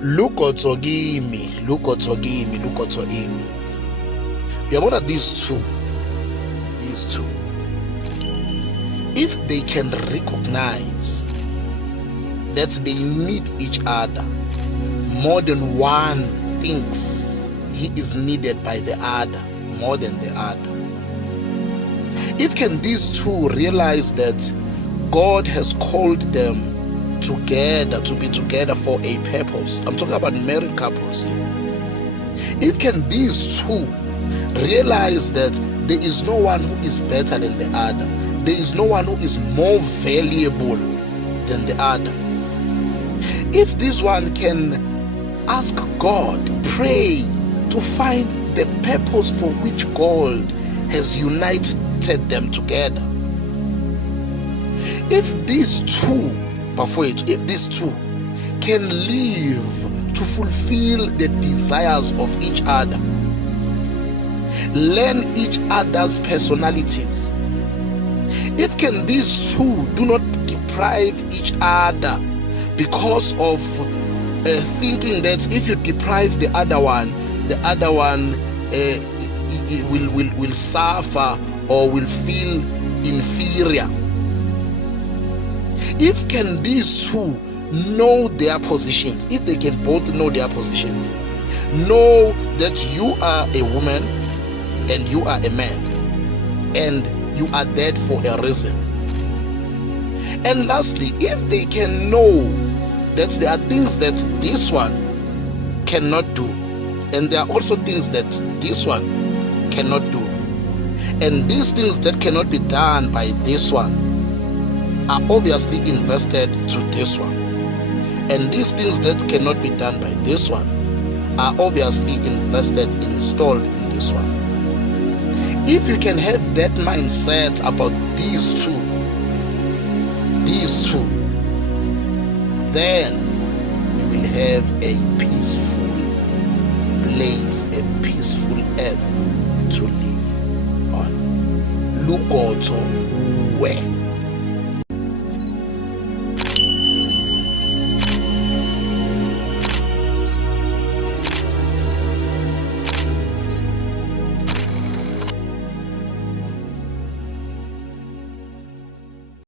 Lugodvo Kimi, Lugodvo in. Yabona these two, if they can recognize that they need each other more than one thinks he is needed by the other more than the other. If can these two realize that God has called them together to be together for a purpose. I'm talking about married couples here. If can these two realize that there is no one who is better than the other, there is no one who is more valuable than the other. If this one can ask God, pray to find the purpose for which God has united them together. If these two can live to fulfill the desires of each other, learn each other's personalities, if can these two do not deprive each other because of thinking that if you deprive the other one will suffer or will feel inferior. If can these two know their positions, if they can both know their positions, know that you are a woman and you are a man and you are dead for a reason. And lastly, if they can know that there are things that this one cannot do and there are also things that this one cannot do, and these things that cannot be done by this one are obviously invested to this one, and these things that cannot be done by this one are obviously invested, installed in this one. If you can have that mindset about these two, then we will have a peaceful place, a peaceful earth to live on. Lugodvo.